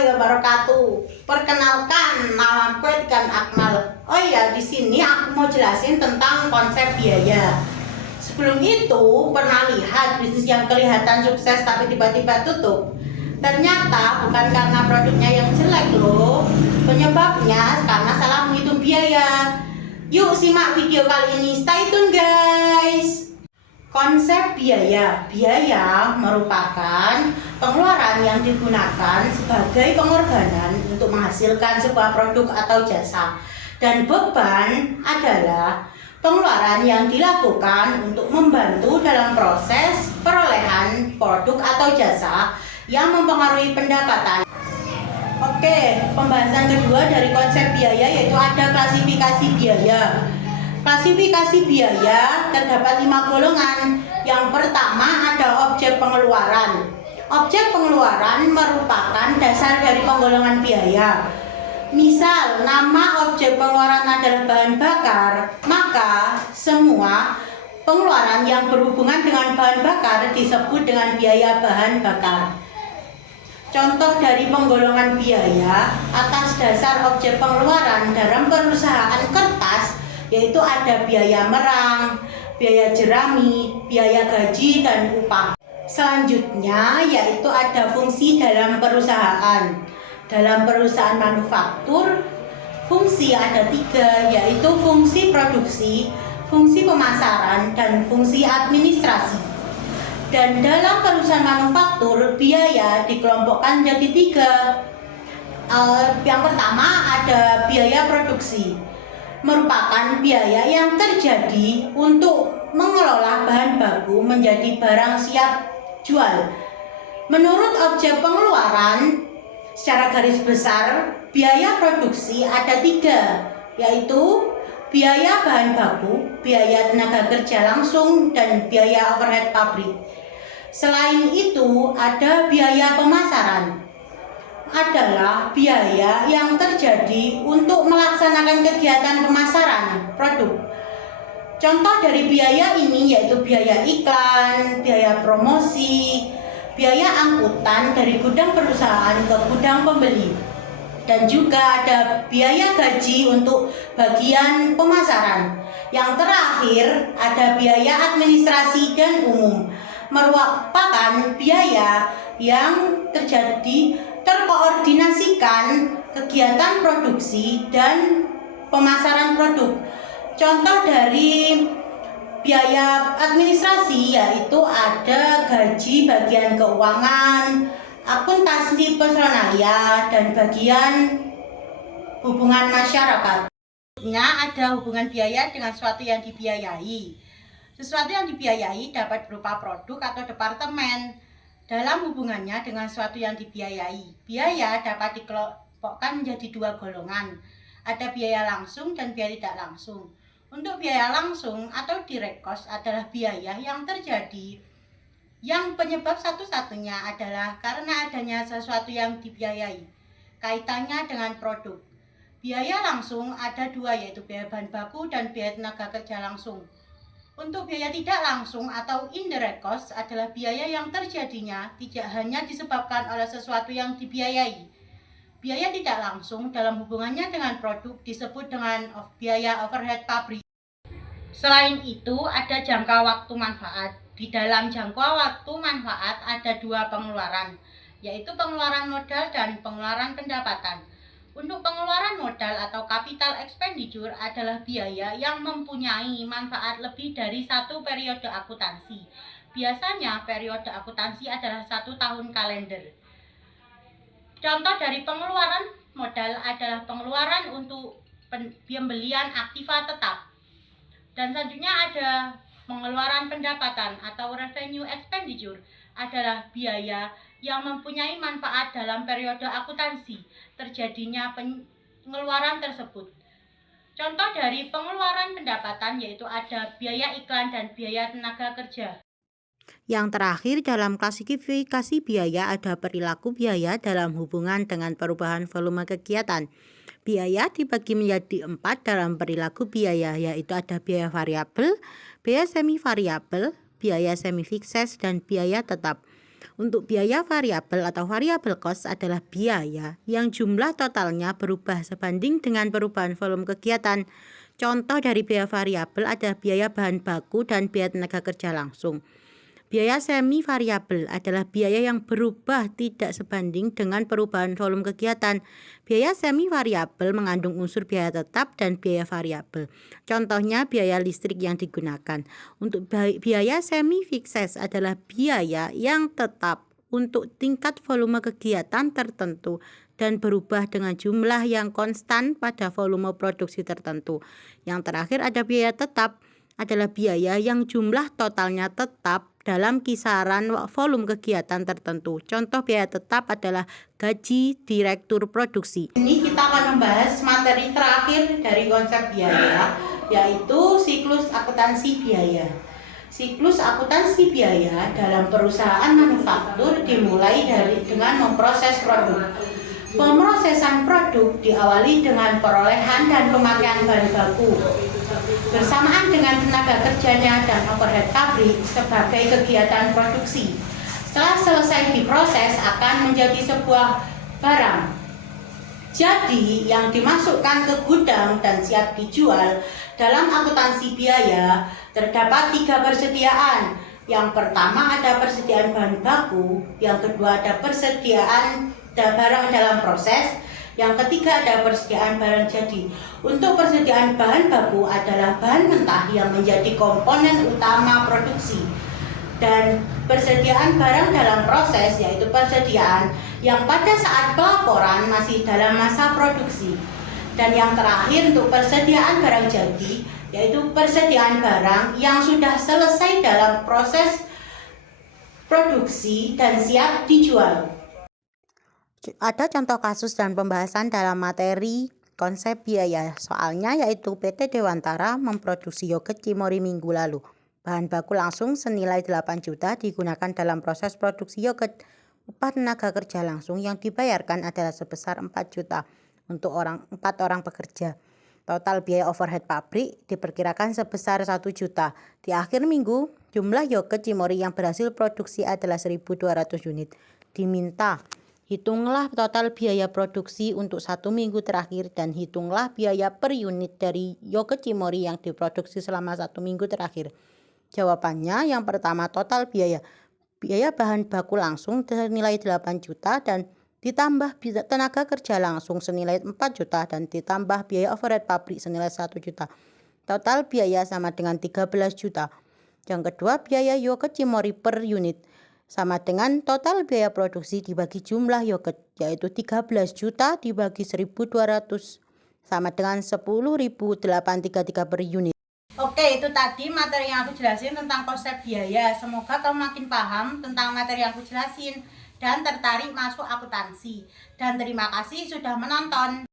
warahmatullahi wabarakatuh. Perkenalkan, nama gue Tikan Akmal. Oh iya, di sini aku mau jelasin tentang konsep biaya. Sebelum itu, pernah lihat bisnis yang kelihatan sukses tapi tiba-tiba tutup? Ternyata bukan karena produknya yang jelek loh. Penyebabnya karena salah menghitung biaya. Yuk simak video kali ini, stay tune guys. Konsep biaya. Biaya merupakan pengeluaran yang digunakan sebagai pengorbanan untuk menghasilkan sebuah produk atau jasa. Dan beban adalah pengeluaran yang dilakukan untuk membantu dalam proses perolehan produk atau jasa yang mempengaruhi pendapatan. Oke, pembahasan kedua dari konsep biaya yaitu ada klasifikasi biaya. Klasifikasi biaya terdapat 5 golongan. Yang pertama ada objek pengeluaran. Objek pengeluaran merupakan dasar dari penggolongan biaya. Misal, nama objek pengeluaran adalah bahan bakar, maka semua pengeluaran yang berhubungan dengan bahan bakar disebut dengan biaya bahan bakar. Contoh dari penggolongan biaya atas dasar objek pengeluaran dalam perusahaan kertas yaitu ada biaya merang, biaya jerami, biaya gaji, dan upah. Selanjutnya yaitu ada fungsi dalam perusahaan. Dalam perusahaan manufaktur, fungsi ada 3, yaitu fungsi produksi, fungsi pemasaran, dan fungsi administrasi. Dan dalam perusahaan manufaktur, biaya dikelompokkan jadi 3. Yang pertama ada biaya produksi, merupakan biaya yang terjadi untuk mengelola bahan baku menjadi barang siap jual. Menurut objek pengeluaran, secara garis besar, biaya produksi ada 3, yaitu biaya bahan baku, biaya tenaga kerja langsung, dan biaya overhead pabrik. Selain itu, ada biaya pemasaran, adalah biaya yang terjadi untuk melaksanakan kegiatan pemasaran produk. Contoh dari biaya ini yaitu biaya iklan, biaya promosi, biaya angkutan dari gudang perusahaan ke gudang pembeli, dan juga ada biaya gaji untuk bagian pemasaran. Yang terakhir ada biaya administrasi dan umum, merupakan biaya yang terkoordinasikan kegiatan produksi dan pemasaran produk. Contoh dari biaya administrasi yaitu ada gaji bagian keuangan, akuntansi personalia, dan bagian hubungan masyarakat. Ada hubungan biaya dengan sesuatu yang dibiayai. Sesuatu yang dibiayai dapat berupa produk atau departemen. Dalam hubungannya dengan sesuatu yang dibiayai, biaya dapat dikelompokkan menjadi 2 golongan. Ada biaya langsung dan biaya tidak langsung. Untuk biaya langsung atau direct cost adalah biaya yang terjadi yang penyebab satu-satunya adalah karena adanya sesuatu yang dibiayai, kaitannya dengan produk. Biaya langsung ada 2, yaitu biaya bahan baku dan biaya tenaga kerja langsung. Untuk biaya tidak langsung atau indirect cost adalah biaya yang terjadinya tidak hanya disebabkan oleh sesuatu yang dibiayai. Biaya tidak langsung dalam hubungannya dengan produk disebut dengan biaya overhead pabrik. Selain itu ada jangka waktu manfaat. Di dalam jangka waktu manfaat ada 2 pengeluaran, yaitu pengeluaran modal dan pengeluaran pendapatan. Untuk pengeluaran modal atau capital expenditure adalah biaya yang mempunyai manfaat lebih dari 1 periode akuntansi. Biasanya periode akuntansi adalah 1 tahun kalender. Contoh dari pengeluaran modal adalah pengeluaran untuk pembelian aktiva tetap. Dan selanjutnya ada pengeluaran pendapatan atau revenue expenditure, adalah biaya yang mempunyai manfaat dalam periode akuntansi terjadinya pengeluaran tersebut. Contoh dari pengeluaran pendapatan yaitu ada biaya iklan dan biaya tenaga kerja. Yang terakhir dalam klasifikasi biaya ada perilaku biaya dalam hubungan dengan perubahan volume kegiatan. Biaya dibagi menjadi 4 dalam perilaku biaya, yaitu ada biaya variabel, biaya semi variabel, biaya semi fikses, dan biaya tetap. Untuk biaya variabel atau variable cost adalah biaya yang jumlah totalnya berubah sebanding dengan perubahan volume kegiatan. Contoh dari biaya variabel adalah biaya bahan baku dan biaya tenaga kerja langsung. Biaya semi variabel adalah biaya yang berubah tidak sebanding dengan perubahan volume kegiatan. Biaya semi variabel mengandung unsur biaya tetap dan biaya variabel. Contohnya biaya listrik yang digunakan. Untuk biaya semi fixed adalah biaya yang tetap untuk tingkat volume kegiatan tertentu dan berubah dengan jumlah yang konstan pada volume produksi tertentu. Yang terakhir ada biaya tetap adalah biaya yang jumlah totalnya tetap dalam kisaran volume kegiatan tertentu. Contoh biaya tetap adalah gaji direktur produksi. Ini kita akan membahas materi terakhir dari konsep biaya, yaitu siklus akuntansi biaya. Siklus akuntansi biaya dalam perusahaan manufaktur dimulai dengan memproses produk. Pemrosesan produk diawali dengan perolehan dan pemakaian bahan baku bersamaan dengan tenaga kerjanya dan overhead pabrik sebagai kegiatan produksi. Setelah selesai diproses akan menjadi sebuah barang. Jadi yang dimasukkan ke gudang dan siap dijual dalam akuntansi biaya terdapat 3 persediaan. Yang pertama ada persediaan bahan baku, yang kedua ada persediaan barang dalam proses, yang ketiga ada persediaan barang jadi. Untuk persediaan bahan baku adalah bahan mentah yang menjadi komponen utama produksi. Dan persediaan barang dalam proses yaitu persediaan yang pada saat pelaporan masih dalam masa produksi. Dan yang terakhir untuk persediaan barang jadi yaitu persediaan barang yang sudah selesai dalam proses produksi dan siap dijual. Ada contoh kasus dan pembahasan dalam materi konsep biaya soalnya yaitu PT Dewantara memproduksi yogurt Cimory minggu lalu. Bahan baku langsung senilai 8 juta digunakan dalam proses produksi yogurt. Upah tenaga kerja langsung yang dibayarkan adalah sebesar 4 juta untuk 4 orang pekerja. Total biaya overhead pabrik diperkirakan sebesar 1 juta. Di akhir minggu, jumlah yogurt Cimory yang berhasil produksi adalah 1.200 unit. Diminta hitunglah total biaya produksi untuk 1 minggu terakhir dan hitunglah biaya per unit dari yogurt Cimory yang diproduksi selama 1 minggu terakhir. Jawabannya yang pertama total biaya bahan baku langsung senilai 8 juta dan ditambah tenaga kerja langsung senilai 4 juta dan ditambah biaya overhead pabrik senilai 1 juta. Total biaya sama dengan 13 juta. Yang kedua biaya yogurt Cimory per unit sama dengan total biaya produksi dibagi jumlah yogurt, yaitu 13 juta dibagi 1.200 sama dengan 10.833 per unit. Oke, itu tadi materi yang aku jelasin tentang konsep biaya. Semoga kamu makin paham tentang materi yang aku jelasin dan tertarik masuk akuntansi. Dan terima kasih sudah menonton.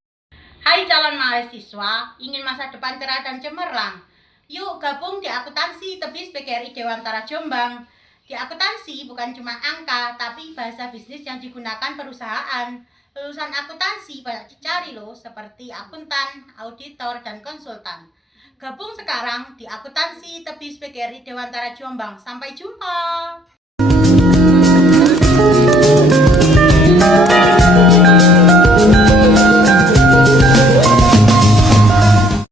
Hai calon mahasiswa, ingin masa depan cerah dan cemerlang? Yuk gabung di akuntansi Tebis PGRI Dewantara Jombang. Di akuntansi bukan cuma angka, tapi bahasa bisnis yang digunakan perusahaan. Lulusan akuntansi banyak dicari loh, seperti akuntan, auditor, dan konsultan. Gabung sekarang di akuntansi Tebis PGRI Dewantara Jombang. Sampai jumpa.